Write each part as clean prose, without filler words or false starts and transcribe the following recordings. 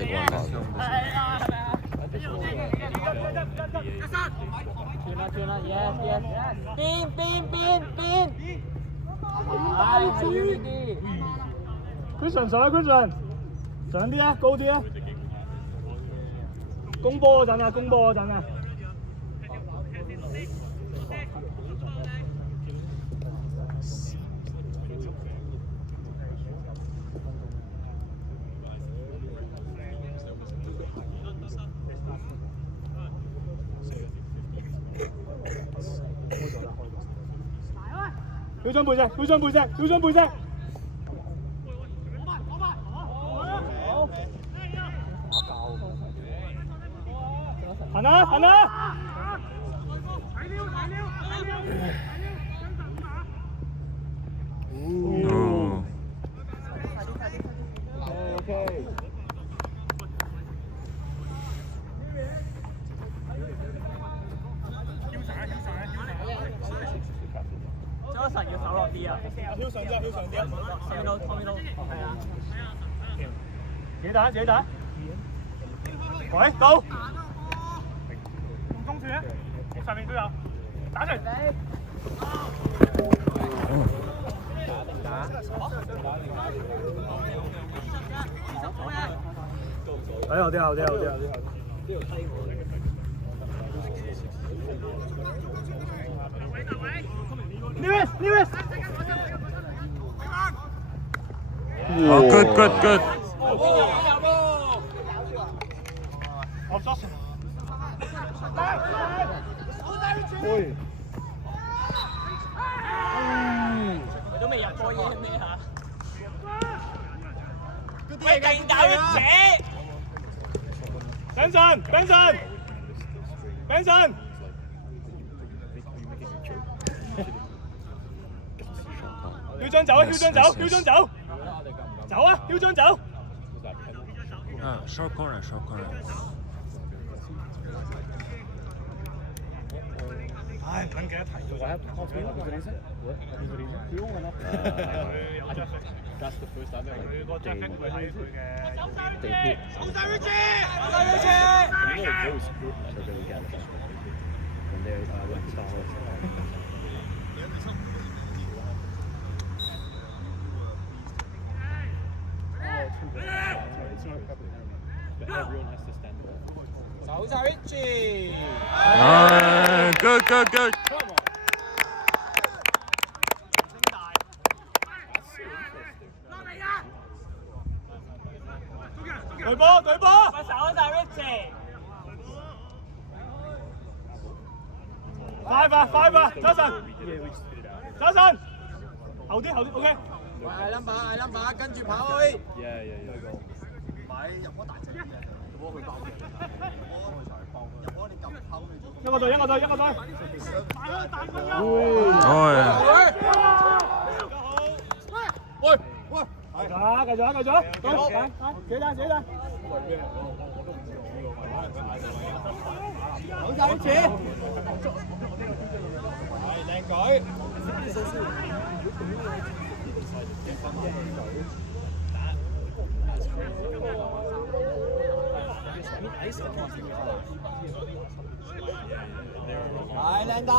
直運球。轉啦 ，yes，邊。Christian 上啦 ，Christian 上啲啊，高啲啊！攻波嗰陣啊！標準背脊！行啊！哦。OK。周神要手落啲啊！飄上啲！後面都係啊！自己打！喂，到！用中柱啊！上面都有，打出嚟！我啲。Lewis！ Oh, good.都未入波嘢咩嚇？喂，勁打一扯！Benson！ 囂張走！走啊！囂張走！ short corner。唉，唔撚記得提咗。手晒 Richie。Good。對波！手晒 Richie。快！周神，後啲 ，OK。嗌 number， 跟住跑去。一個隊。繼續，幾單？好晒啲錢。靚舉。係靚大。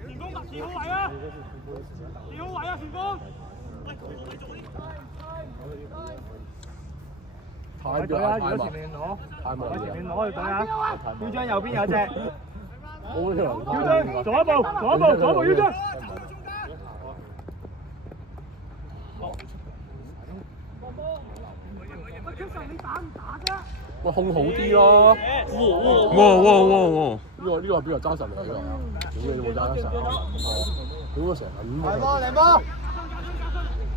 前鋒好位啊！前鋒。太隊啊！如果前面攞去隊啊！標張右邊有隻。標張左一步，標張。喂，控好啲咯！哇！呢個係邊個揸實嚟㗎？屌你冇揸實！屌佢成日咁。嚟波！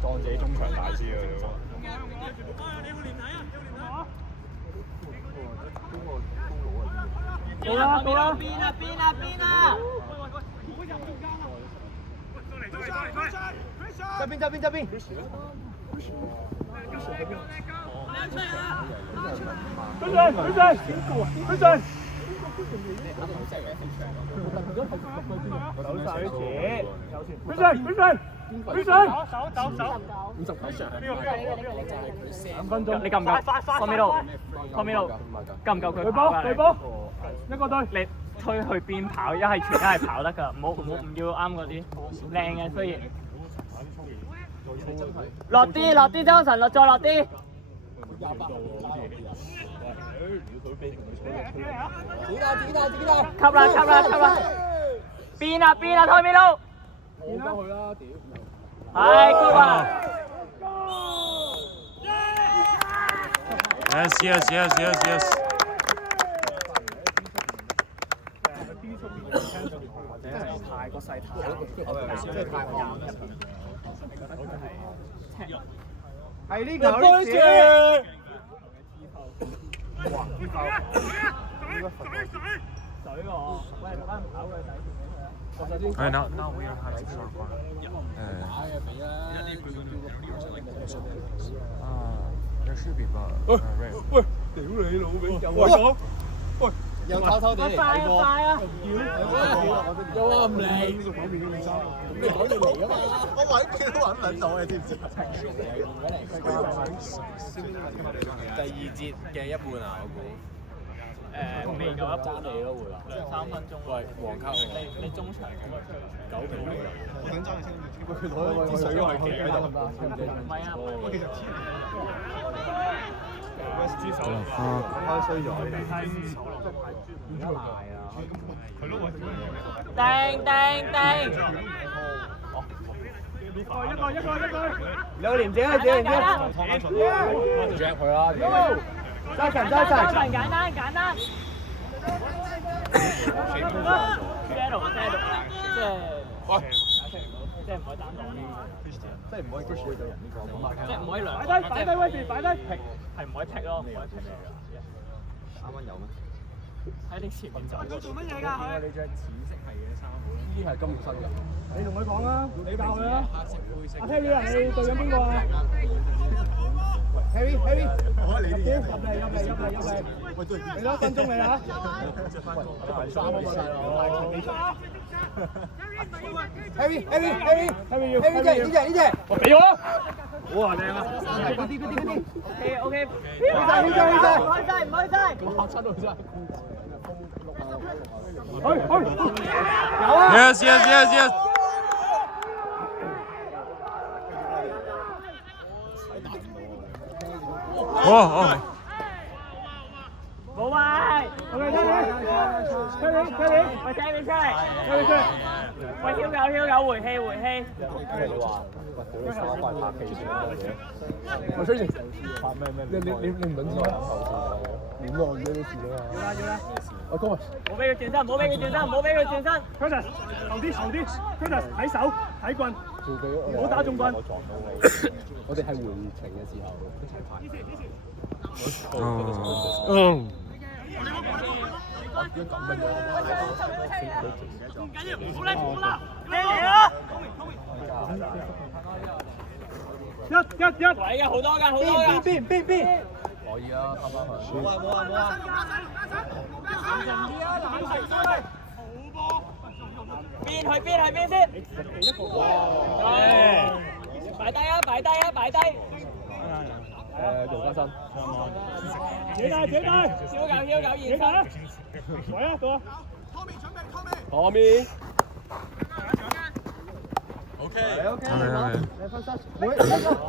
當自己中場大師啊！到啦！邊啊！側邊側邊側邊。飛上！手勢住，飛上！2分鐘，你夠唔夠？放邊度？夠唔夠佢跑啊？對波，一個對。你推去邊跑？一係傳，一係跑得㗎，唔要啱嗰啲靚嘅，雖然。落啲，張神再落啲。吸啦！邊啊，推邊路？我幫佢啦，屌！係高啊！ Yes. 太過細頭，即係太啱係呢球呢次。哇！水喎，喂，唔跑佢底。Alright, now we are having some fun. There should be, but right. 屌你老味！又偷偷地嚟睇波，又話唔嚟，咁你講你嚟啊嘛？我揾佢都揾唔到嘅，知唔知？第2節嘅一半啊，我估。未夠一爭你咯會話，3分鐘。喂，黃卡喎！你中場9比0。我想爭你先，佢攞支水都係企喺度。唔係啊，其實開衰咗。而家賴啊！係咯，掟！一個，兩個連接，着佢啦，揸神，簡單。即係唔可以單擋，即係唔可以 push 到人呢個，即係唔可以兩。擺低位置，係唔可以劈咯，唔可以劈咩㗎？啱啱有咩？喺你前面走。做乜嘢㗎？你着淺色係嘅衫好啦。呢啲係今年新㗎。你同佢講啦，你教佢啦。阿 Harry 啊，你對緊邊個啊 ？Harry，我開你啲嘢。入嚟。你多1分鐘你啦。第3啊嘛，大佬。Harry 呢隻，我俾咗。哇，靚啊！嗰啲。OK。開晒，唔開晒。咁嚇親到真係。去，有啊 Yes. 哦，冇位。OK，聽你，喂，聽你出嚟。喂，囂有回氣。你話，喂，佢快拍戲先啦，我雖然拍咩？你唔準知我頭先，亂按咗啲字啊嘛。要啦。我哥，唔好俾佢轉身。Curtis， 後啲 ，Curtis 睇手睇棍，唔好打中棍。我哋係回程嘅時候一齊拍。唔緊要，唔好啦，咩嚟啊？一，位㗎，好多㗎。邊？可以啊，啱啱去。冇啊。邊去邊先？擺低。盧家新。自己帶。囂狗現身。位啊，到啊。後面。OK。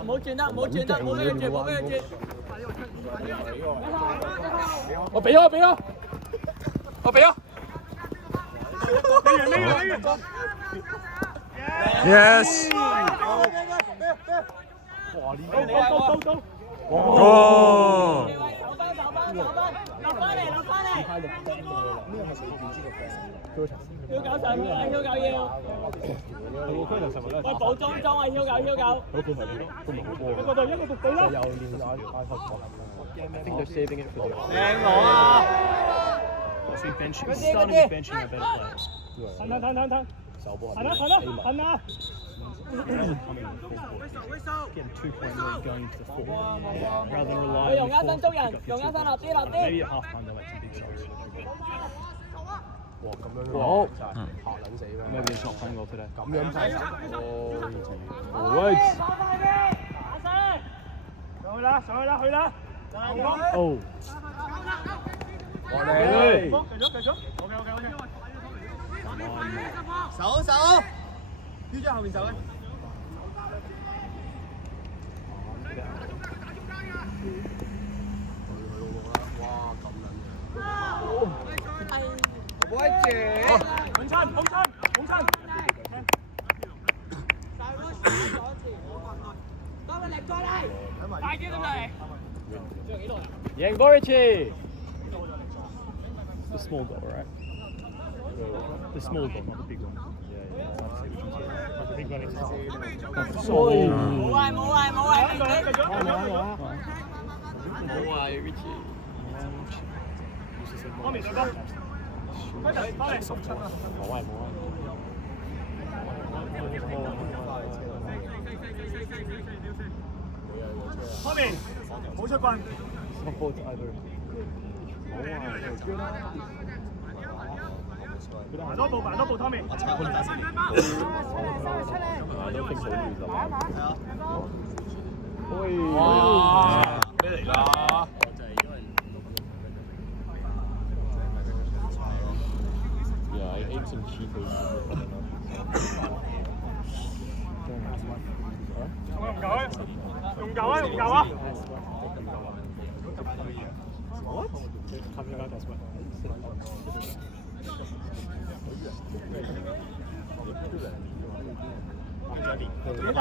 唔好轉得，冇俾佢轉。我俾咗。Yes. 走翻，落翻嚟。囂狗上去啦，囂狗要。喂，補裝啊，囂狗。一個對啦。靚我啊！騰。手波行啦行啦行啦！ Getting 2-point lead going into the fourth, rather than rely 用 on 啱 the 身 fourth 捉 to 人， pick up 用 the 啱 two 身落啲 points. 落 Maybe 啲。 at half time they'll make some big shots. 哇咁樣好真係嚇撚死咩 Maybe it's not playing well today. 咁樣睇哦 Right. 上去啦上去啦去啦！ Oh. 我哋繼續 ，OK， 手手，於咗後面手咧。哇咁撚嘅！威姐，捧親！快啲咁嚟！ Yang Borici. The small goal, right? The small goal, not the big one. Yeah. The big one is冇謂，明明。冇謂 Richie。方面對波，翻嚟。冇謂。方面冇出棍。 Supports either. 慢多步，Tommy。 I don't think so either. 哇！咩嚟㗎？ Yeah, I ate some Cheetos. 唔夠啊！ What? Coming out as well.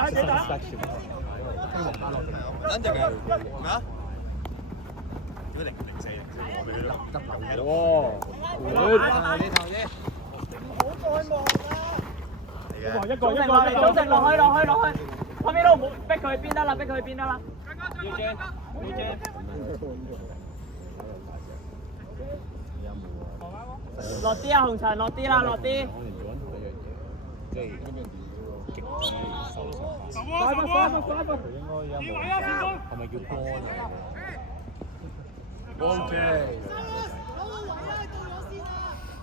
Satisfaction. 等陣嘅咩啊？點解0-4我俾佢咯，得9嘅咯。哇！你頭先。一個，組成落去。後面都唔好逼佢去邊得啦。落啲啊，紅塵落啲啦，落啲。即係極之受傷。快！應該有冇？係咪叫乾啊？OK。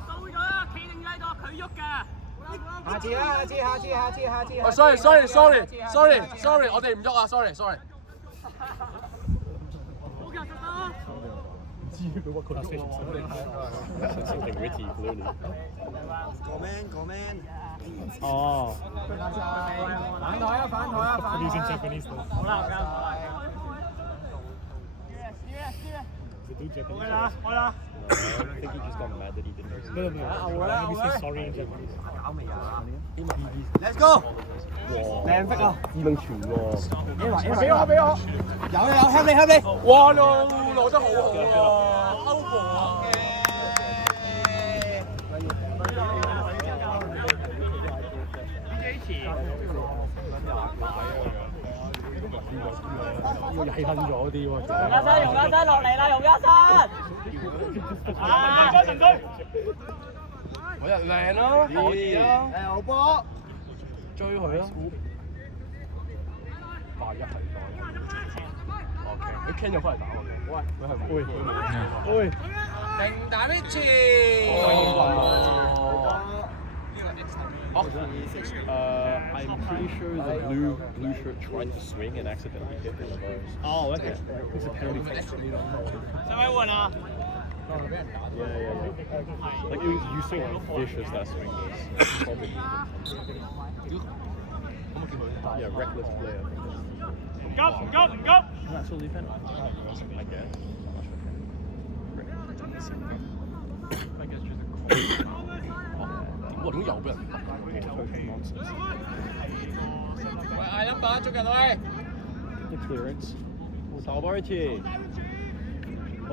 到咗啦，企定喺度，佢喐㗎。下次。哦，sorry，我哋唔喐啊 ，sorry。Something witty, clearly. Comment。哦。反台。 Using Japanese though. 好啦。 Do Japanese. 開啦！ I think he just got mad that he didn't. No. Maybe say sorry in Japanese. Let's go。靚色啊！自動傳喎。俾我。有，向你。哇，攞得好好喎，歐博啊！呢個曳撚咗啲喎。容家山落嚟啦，容家山。神隊。我日靚咯，可以啊。有波。追佢啊！你 Ken 又翻嚟打我。喂，定打咩字I'm pretty sure the blue shirt tried to swing and accidentally hit the reverse. Oh, okay. It's a penalty. 使咪換啊？ Yeah. Like you saw how vicious that swing was. Probably. Yeah, reckless play. I think. 唔急。 That's all the penalty. I guess. I guess just a 哇！點解又俾人打？ total nonsense. 喂，嗌number，捉人喂。 The clearance. Salvariti. 哦。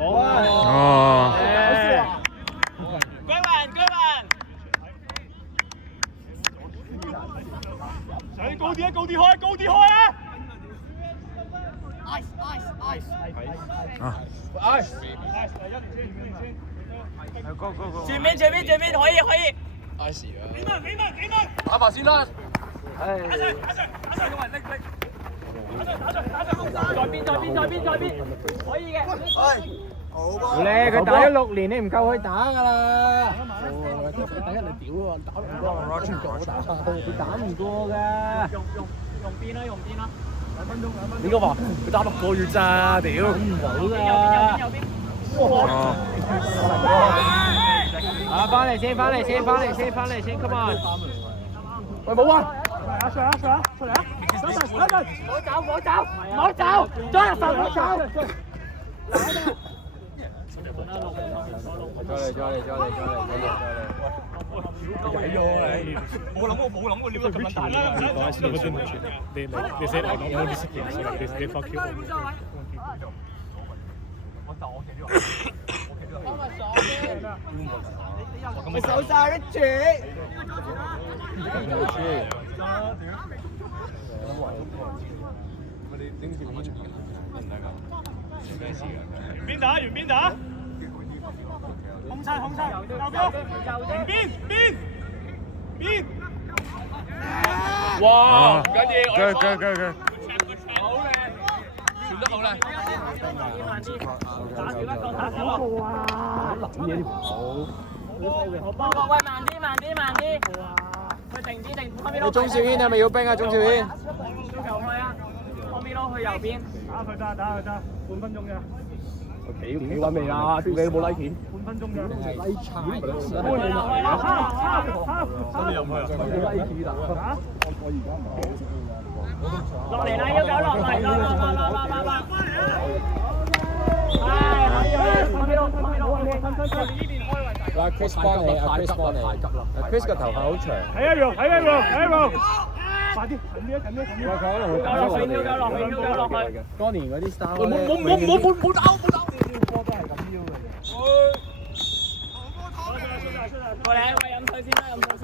居雲。上高啲開啊！ 啊。一年先。前面可以。I see 啊！打埋先啦。可以嘅。好咧，佢打咗6年，你唔夠佢打㗎啦。第一嚟屌喎，打唔過，佢打唔過㗎。用邊啦，用邊啦。點解話佢打6個月咋？屌唔到㗎。啊！翻嚟先，come on！喂，冇啊！出嚟啊！唔好走，再入唔好走。冇諗過撩得咁撚大啦！你 say no discipline, so like they fuck you. 我手晒一住。邊打？控晒，右邊。哇！唔緊要， Good. 好嘅，傳得好啦。喂，慢啲。佢定後面鍾少軒係咪要兵啊？鍾少軒。球開啊！後面攞去右邊。打佢得，半分鐘啫。幾揾未啊？你有冇 like 片？半分鐘啫。like 差。真係入去啊！冇 like 片啊！落嚟啦，要狗落嚟，落。嗱 ，Chris 幫你，Chris 個頭髮好長。睇一樣，快啲，近啲。佢可能會打咗我哋。要狗落去。當年嗰啲 star 冇打！波都係咁腰嘅。過嚟，喂，飲水先啦，飲水。